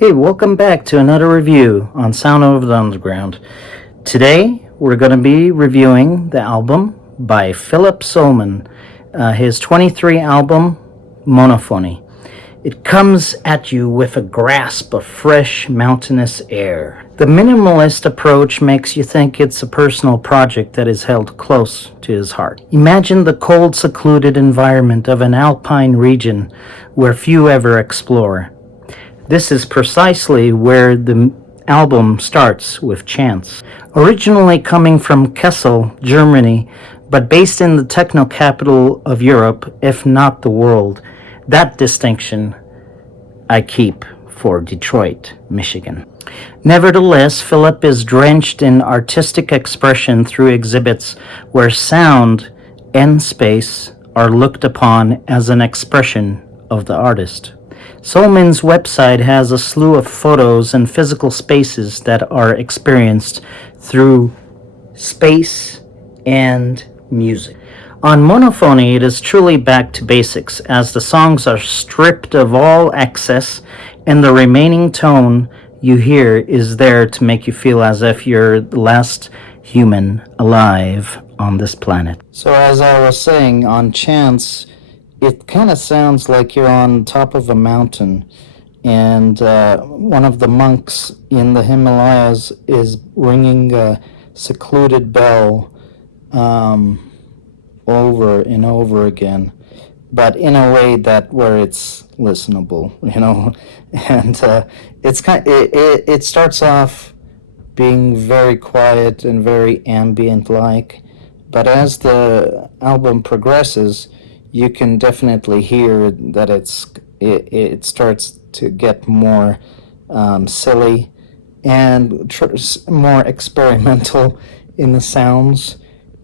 Hey, welcome back to another review on Sound of the Underground. Today, we're going to be reviewing the album by Phillip Sollmann, his 23 album, Monophonie. It comes at you with a grasp of fresh, mountainous air. The minimalist approach makes you think it's a personal project that is held close to his heart. Imagine the cold, secluded environment of an alpine region where few ever explore. This is precisely where the album starts with Chance. Originally coming from Kassel, Germany, but based in the techno capital of Europe, if not the world, that distinction I keep for Detroit, Michigan. Nevertheless, Phillip is drenched in artistic expression through exhibits where sound and space are looked upon as an expression of the artist. Sollmann's website has a slew of photos and physical spaces that are experienced through space and music. On Monophonie, it is truly back to basics, as the songs are stripped of all excess, and the remaining tone you hear is there to make you feel as if you're the last human alive on this planet. So as I was saying, on Chance, it kind of sounds like you're on top of a mountain, and one of the monks in the Himalayas is ringing a secluded bell over and over again, but in a way that where it's listenable, and it starts off being very quiet and very ambient-like, but as the album progresses, you can definitely hear that it starts to get more silly and more experimental in the sounds,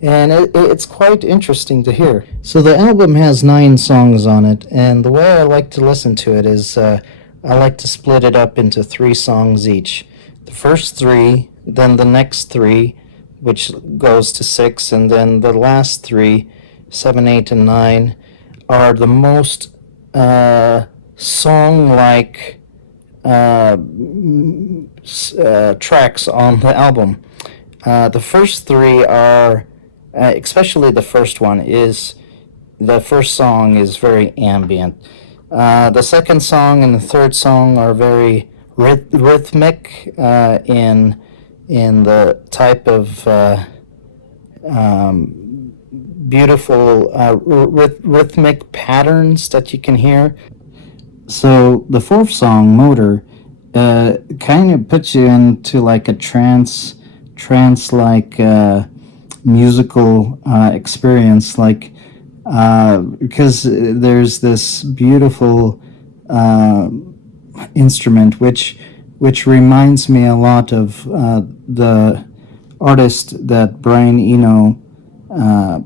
and it's quite interesting to hear. So the album has 9 songs on it, and the way I like to listen to it is I like to split it up into 3 songs each. The first 3, then the next 3, which goes to 6, and then the last 3, 7, 8, and 9, are the most song-like tracks on the album. The first 3 are, especially the first one, the first song is very ambient. The second song and the third song are very rhythmic in the type of beautiful rhythmic patterns that you can hear. So the fourth song, Motor, kind of puts you into like a trance-like musical experience, like because there's this beautiful instrument which reminds me a lot of the artist that Brian Eno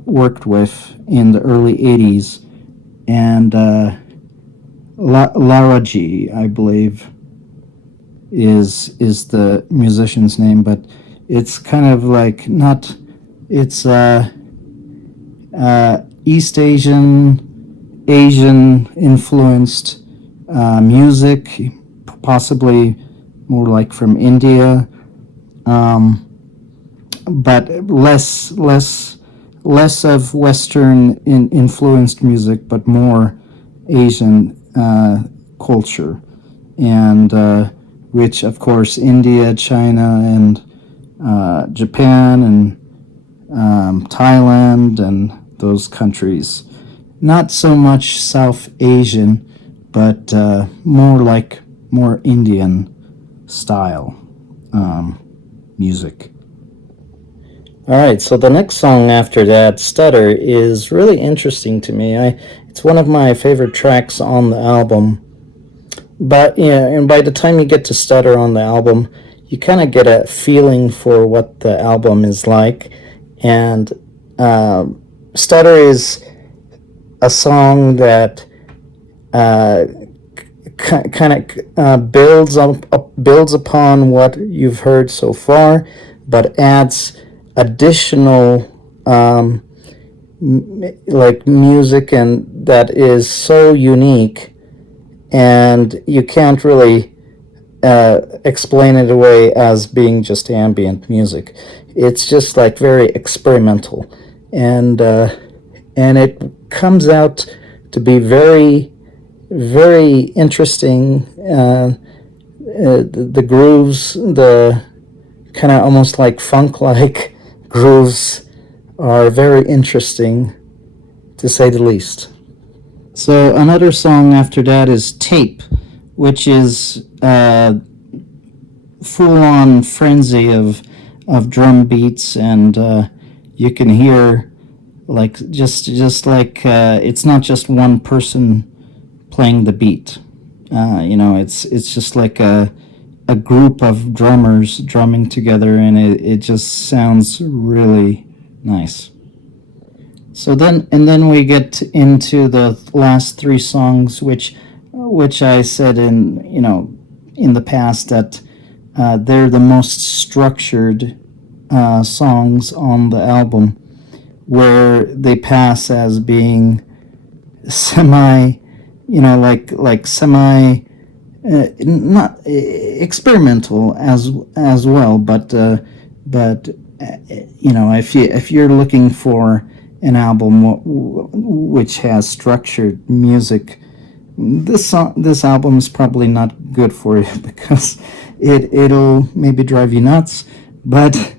worked with in the early 80s, and Lara G, I believe, is the musician's name, but it's kind of like it's East Asian influenced music, possibly more like from India, but less of Western influenced music, but more Asian culture, and which of course India, China, and Japan, and Thailand, and those countries. Not so much South Asian, but more Indian style music. Alright, so the next song after that, Stutter, is really interesting to me. It's one of my favorite tracks on the album. But yeah, and by the time you get to Stutter on the album, you kind of get a feeling for what the album is like. And Stutter is a song that kind of builds upon what you've heard so far, but adds additional like music and that is so unique, and you can't really explain it away as being just ambient music. It's just like very experimental, and it comes out to be very, very interesting. The grooves, the kind of almost like funk-like grooves, are very interesting, to say the least. So another song after that is Tape, which is full-on frenzy of drum beats, and you can hear like just like it's not just one person playing the beat. It's just like a group of drummers drumming together, and it just sounds really nice. So then we get into the last three songs, which I said in the past that they're the most structured songs on the album, where they pass as being semi, like semi, not experimental as well, but if you're looking for an album which has structured music, this album is probably not good for you, because it'll maybe drive you nuts. But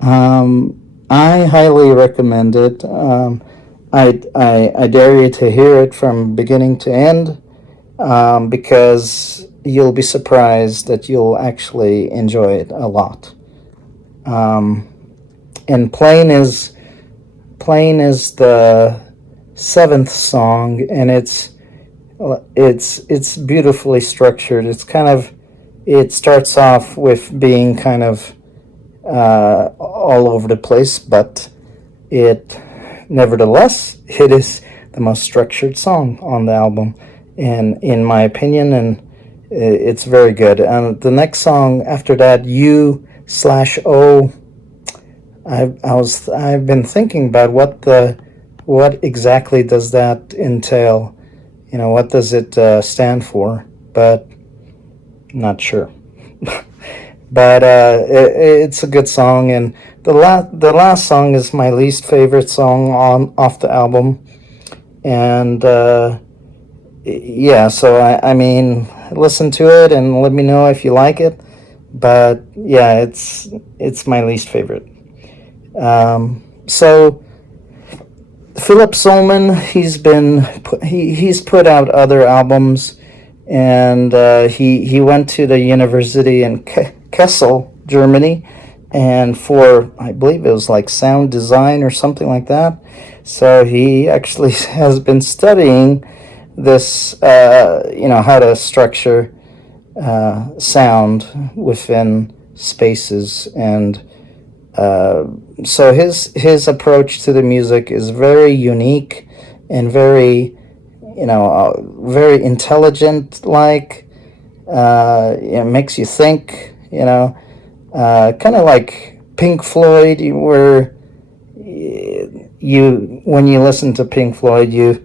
I highly recommend it. I dare you to hear it from beginning to end, because you'll be surprised that you'll actually enjoy it a lot. And Plain is the seventh song, and it's beautifully structured. It starts off with being kind of all over the place, but nevertheless, it is the most structured song on the album, and in my opinion, and it's very good. And the next song after that, U/O. I've been thinking about what exactly does that entail? What does it stand for? But not sure. But it's a good song, and the last song is my least favorite song off the album, and yeah. So I mean, listen to it and let me know if you like it. But yeah, it's my least favorite. So Phillip Sollmann, he's put out other albums, and he went to the university in Kassel, Germany, and for, I believe it was like sound design or something like that. So he actually has been studying this, how to structure sound within spaces, and so his approach to the music is very unique and very, very intelligent. Like, it makes you think. Kind of like Pink Floyd, where when you listen to Pink Floyd, you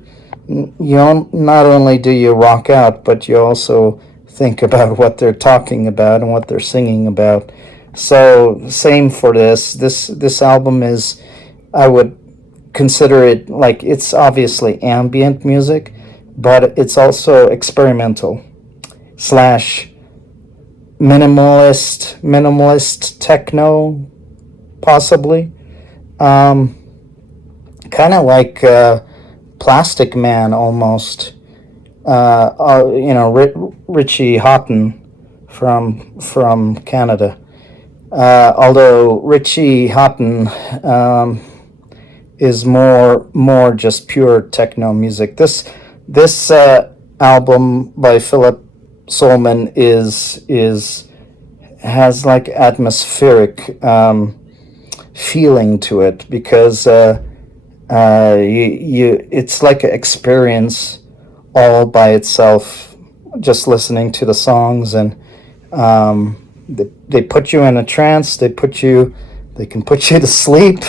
not only do you rock out, but you also think about what they're talking about and what they're singing about. So same for this album is, I would consider it like, it's obviously ambient music, but it's also experimental / minimalist techno, possibly. Kind of like Plastic Man almost. Richie Houghton from Canada. Although Richie Houghton is more just pure techno music. This album by Phillip Sollmann has like atmospheric feeling to it, because it's like an experience all by itself, just listening to the songs, and they put you in a trance. They can put you to sleep,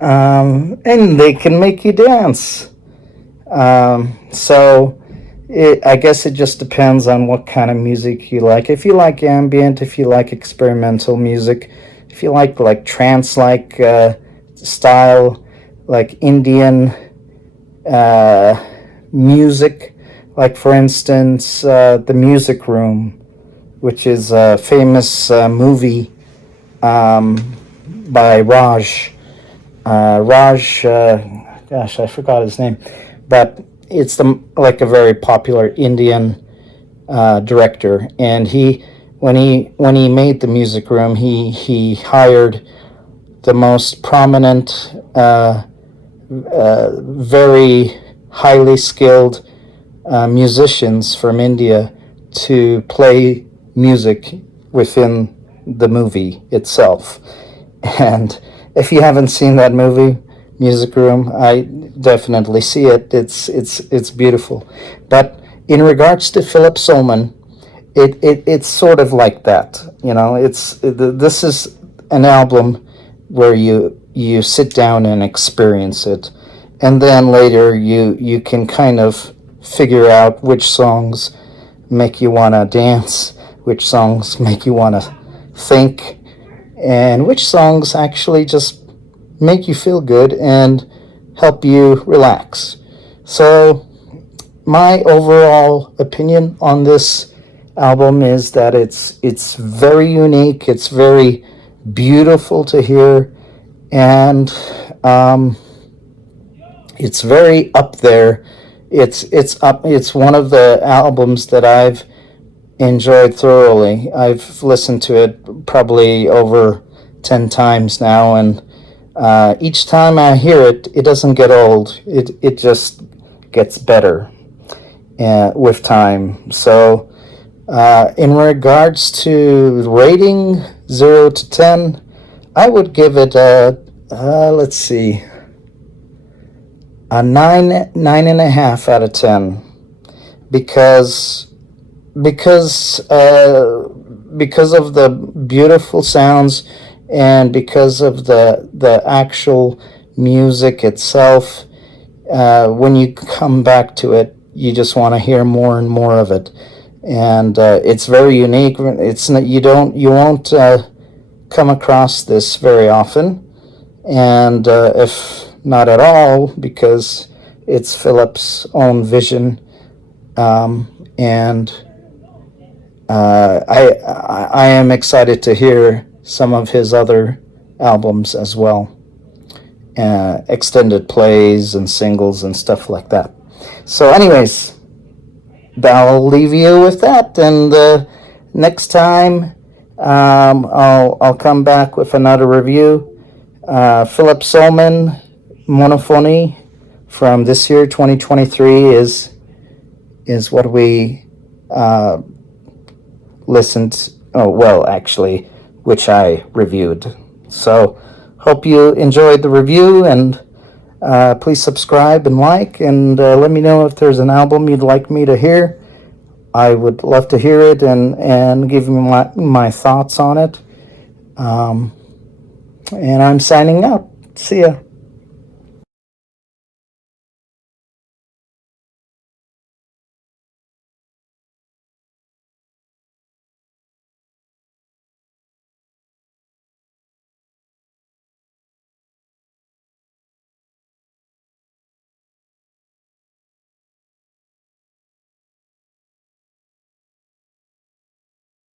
and they can make you dance. So I guess it just depends on what kind of music you like. If you like ambient, if you like experimental music, if you like trance-like style, like Indian music, like for instance, The Music Room, which is a famous movie by Raj, gosh, I forgot his name, but it's like a very popular Indian director, and when he made The Music Room, he hired the most prominent, very highly skilled musicians from India to play music within the movie itself. And if you haven't seen that movie, Music Room, I definitely see it. It's beautiful. But in regards to Phillip Sollmann, it's sort of like that. This is an album where you sit down and experience it, and then later you can kind of figure out which songs make you want to dance, which songs make you want to think, and which songs actually just make you feel good and help you relax. So my overall opinion on this album is that it's very unique, it's very beautiful to hear, and it's very up there. It's one of the albums that I've enjoyed thoroughly. I've listened to it probably over 10 times now, and each time I hear it, it doesn't get old. It just gets better with time. So in regards to rating 0 to 10, I would give it let's see, a 9.5 out of 10, because of the beautiful sounds, and because of the actual music itself. When you come back to it, you just want to hear more and more of it, and it's very unique. It's not, you won't come across this very often, and if not at all, because it's Philip's own vision, and I am excited to hear some of his other albums as well, extended plays and singles and stuff like that. So anyways, I'll leave you with that, and next time I'll come back with another review. Phillip Sollmann Monophonie from this year, 2023, is what we listened, actually, which I reviewed. So hope you enjoyed the review, and please subscribe and like, and let me know if there's an album you'd like me to hear. I would love to hear it and give you my thoughts on it. And I'm signing out. See ya.